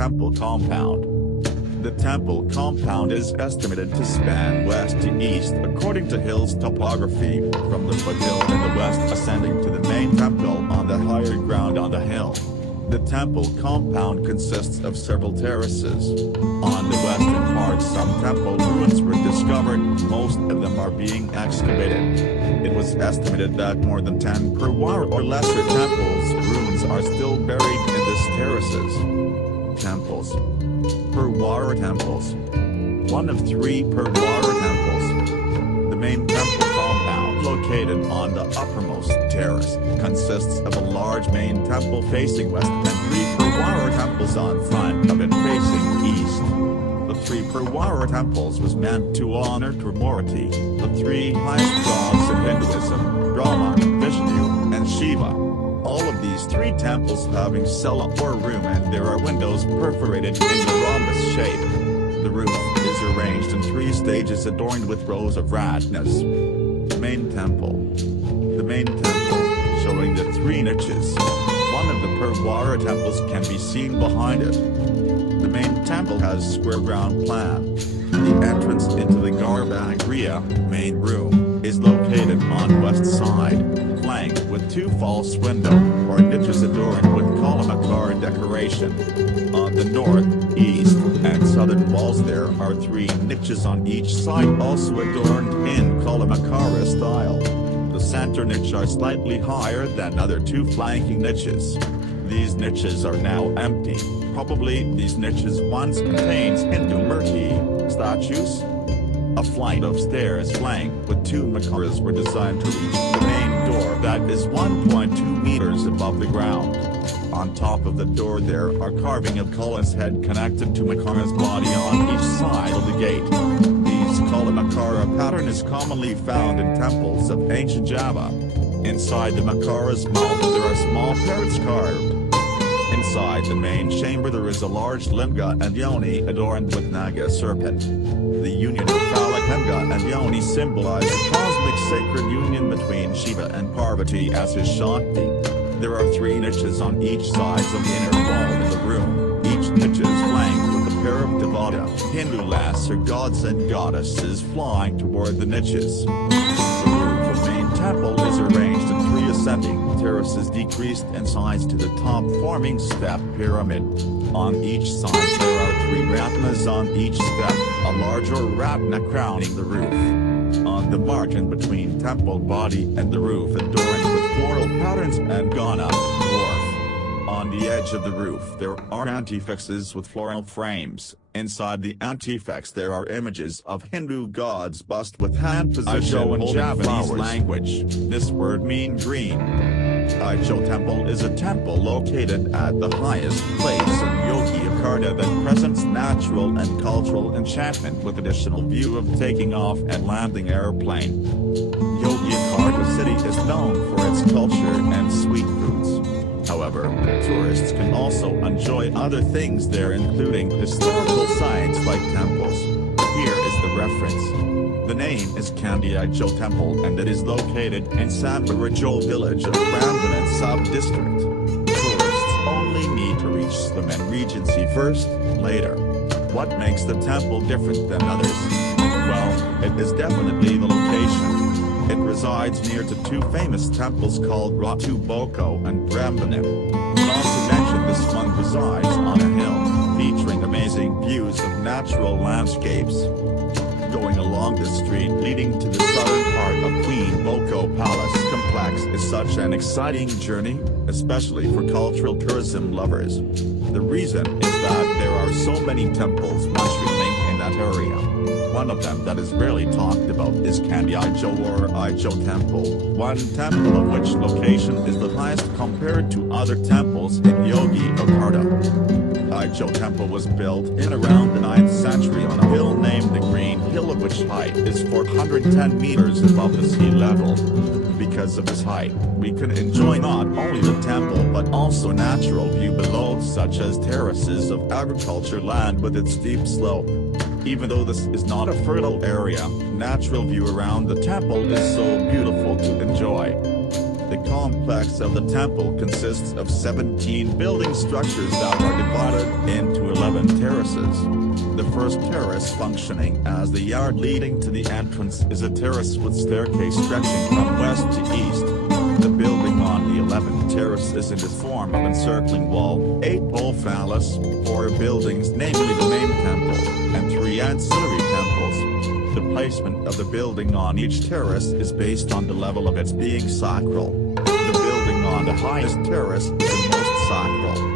temple compound. The temple compound is estimated to span west to east according to hill's topography, from the foothill in the west ascending to the main temple on the higher ground on the hill. The temple compound consists of several terraces. On the western part some temple ruins were discovered, most of them are being excavated. It was estimated that more than 10 Perwara or lesser temples' ruins are still buried in these terraces. Temples. Perwara temples. One of 3 Perwara temples. The main temple compound, located on the uppermost terrace, consists of a large main temple facing west and 3 Perwara temples on front of it facing east. The 3 Perwara temples was meant to honor Trimurti, the 3 highest gods of Hinduism, Brahma, Vishnu, and Shiva. All of these 3 temples having cella or room, and there are windows perforated in the rhombus shape. The roof is arranged in 3 stages adorned with rows of ratnas. Main temple. The main temple, showing the 3 niches. One of the Perwara temples can be seen behind it. The main temple has square ground plan. The entrance into the Garbhagriha, main room, is located on west side, flanked with 2 false window, or niches adorned with Kalamakara decoration. On the north, east, and southern walls there are 3 niches on each side also adorned in Kalamakara style. The center niche are slightly higher than other 2 flanking niches. These niches are now empty. Probably these niches once contains Hindu Murti statues. A flight of stairs flanked with 2 makaras were designed to reach the main door that is 1.2 meters above the ground. On top of the door there are carving of Kala's head connected to Makara's body on each side of the gate. These Kalamakara pattern is commonly found in temples of ancient Java. Inside the Makara's mouth there are small parrots carved. Inside the main chamber there is a large linga and yoni adorned with Naga serpent. The union of phallic linga and yoni symbolize the cosmic sacred union between Shiva and Parvati as his Shakti. There are 3 niches on each side of the inner wall in the room. Each niche is flanked with a pair of Devata, Hindu lesser gods and goddesses flying toward the niches. The roof of main temple is arranged in 3 ascending terraces decreased in size to the top forming step pyramid. On each side there are 3 ratnas on each step, a larger ratna crowning the roof. On the margin between temple body and the roof adorned with floral patterns and Ghana dwarf. On the edge of the roof there are antifixes with floral frames. Inside the antifix there are images of Hindu gods bust with hand position in Javanese language. This word means green. Ijo Temple is a temple located at the highest place in Yogyakarta that presents natural and cultural enchantment with additional view of taking off and landing airplane. Yogyakarta city is known for its culture and sweet foods. However, tourists can also enjoy other things there, including historical sites like temples. Here is the reference. The name is Candi Ijo Temple and it is located in Sambirejo village of Prambanan sub-district. Tourists only need to reach Sleman Regency first, later. What makes the temple different than others? Well, it is definitely the location. It resides near to 2 famous temples called Ratu Boko and Prambanan. Not to mention this one resides on a hill, featuring amazing views of natural landscapes. Going along the street leading to the southern part of Queen Boko Palace complex is such an exciting journey, especially for cultural tourism lovers. The reason is that there are so many temples mushrooming in that area. One of them that is rarely talked about is Candi Ijo or Ijo Temple, one temple of which location is the highest compared to other temples in Yogyakarta. Ijo Temple was built in around the 9th century on a hill named the Green Hill, of which height is 410 meters above the sea level. Because of this height, we can enjoy not only the temple but also natural view below, such as terraces of agriculture land with its steep slope. Even though this is not a fertile area, natural view around the temple is so beautiful to enjoy. The complex of the temple consists of 17 building structures that are divided into 11 terraces. The first terrace, functioning as the yard leading to the entrance, is a terrace with staircase stretching from west to east. The building on the 11th terrace is in the form of encircling wall, 8-pole phallus, 4 buildings, namely the main temple, and 3 ancillary temples. The placement of the building on each terrace is based on the level of its being sacral. The building on the highest terrace is the most sacral.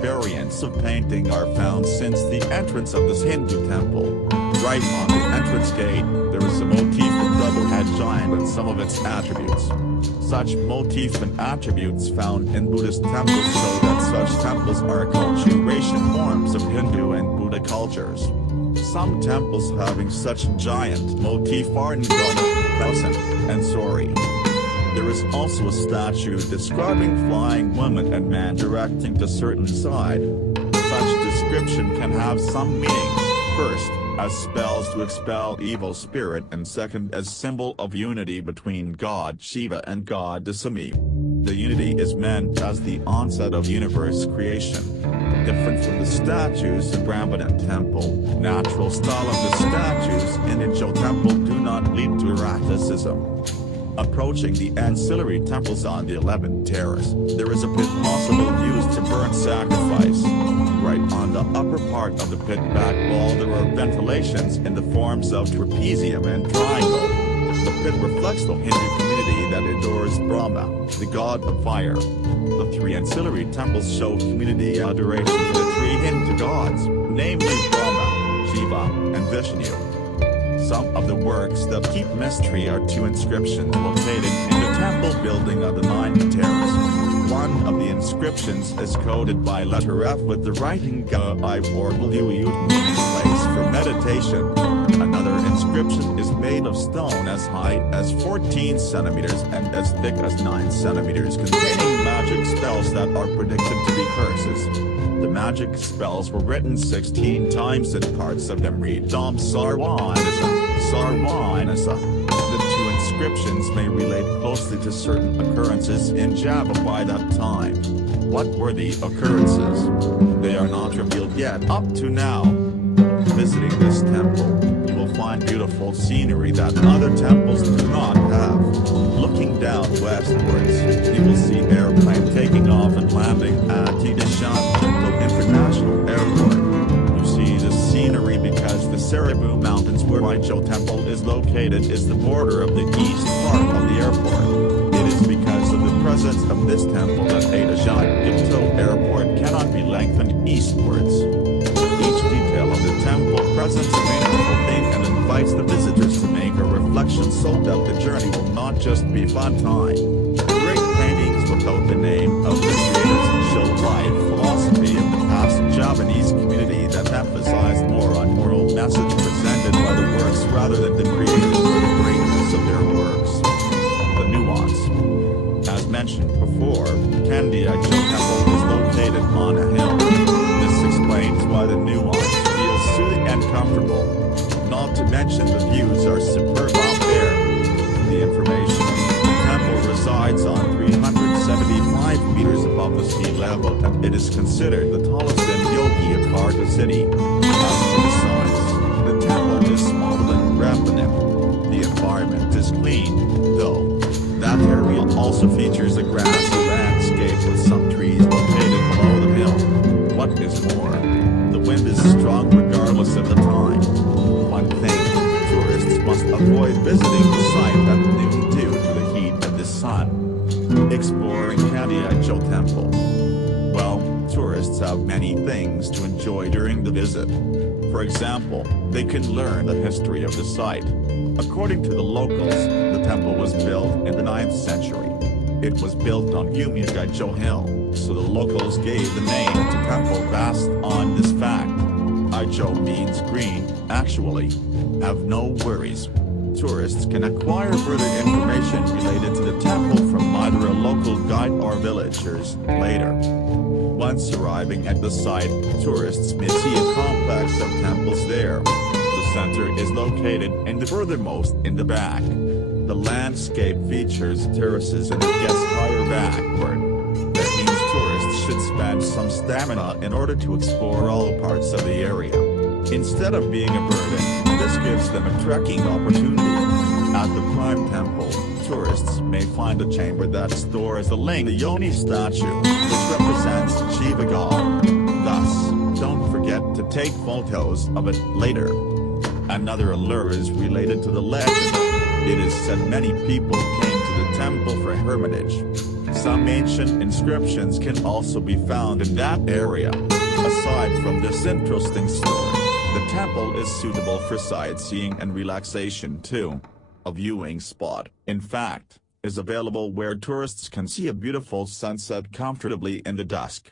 Variants of painting are found since the entrance of this Hindu temple. Right on the entrance gate, there is a motif of double-head giant and some of its attributes. Such motif and attributes found in Buddhist temples show that such temples are acculturation forms of Hindu and Buddha cultures. Some temples having such giant motif are in Groyokan and Sori. There is also a statue describing flying women and man directing to certain side. Such description can have some meanings. First, as spells to expel evil spirit, and second as symbol of unity between God Shiva and God Dasami. The unity is meant as the onset of universe creation. Different from the statues in Prambanan temple, natural style of the statues in Ijo temple do not lead to erraticism. Approaching the ancillary temples on the 11th terrace, there is a pit possible used to burn sacrifice. Right on the upper part of the pit back wall there are ventilations in the forms of trapezium and triangle. The pit reflects the Hindu community that adores Brahma, the god of fire. The 3 ancillary temples show community adoration to the 3 Hindu gods, namely Brahma, Shiva, and Vishnu. Some of the works that keep mystery are 2 inscriptions located in the temple building of the 9th terrace. One of the inscriptions is coded by letter F with the writing Ga I or W, meaning place for meditation. Another inscription is made of stone as high as 14 centimeters and as thick as 9 centimeters, containing magic spells that are predicted to be curses. The magic spells were written 16 times and parts of them read Dam Sarwanasa, Sarwanasa. The 2 inscriptions may relate closely to certain occurrences in Java by that time. What were the occurrences? They are not revealed yet up to now. Visiting this temple, you will find beautiful scenery that other temples do not have. Looking down westwards, you will see airplane taking off and landing at Adisucipto International Airport. You see the scenery because the Seribu Mountains where Ijo temple is located is the border of the east part of the airport. It is because of the presence of this temple that Adisucipto Airport cannot be lengthened eastwards. Each detail of the temple presents a meaningful thing and invites the visitors to make a reflection so that the journey will not just be fun time. Great paintings without the name of the creators show life philosophy of the past Javanese community that emphasized more on moral message presented by the works rather than the creators or the greatness of their works. The nuance. As mentioned before, Candi Ijo temple is located on a hill. This explains why the nuance feels soothing and comfortable. Not to mention the views are superb out there. For the information, the temple resides on 375 meters above the sea level and it is considered the tallest in Yogyakarta city. As to the size, the temple is smaller than Prambanan. The environment is clean, though. That area also features a grassy landscape with some trees located below the hill. What is more, the wind is strong regardless of the time. One thing, tourists must avoid visiting the site at noon due to the heat of the sun. Exploring Candi Ijo temple. Well, tourists have many things to enjoy during the visit. For example, they can learn the history of the site. According to the locals, the temple was built in the 9th century. It was built on Gumuk Ijo hill, so the locals gave the name to temple based on this fact. Ijo means green, actually. Have no worries. Tourists can acquire further information related to the temple from either a local guide or villagers later. Once arriving at the site, tourists may see a complex of temples there. The center is located in the furthermost in the back. The landscape features terraces and it gets higher backward. That means tourists should spend some stamina in order to explore all parts Instead of being a burden, this gives them a trekking opportunity. At the Prime Temple, tourists may find a chamber that stores the Linga Yoni statue, which represents Shiva God. Thus, don't forget to take photos of it later. Another allure is related to the legend. It is said many people came to the temple for hermitage. Some ancient inscriptions can also be found in that area. Aside from this interesting story, the temple is suitable for sightseeing and relaxation too. A viewing spot, in fact, is available where tourists can see a beautiful sunset comfortably in the dusk.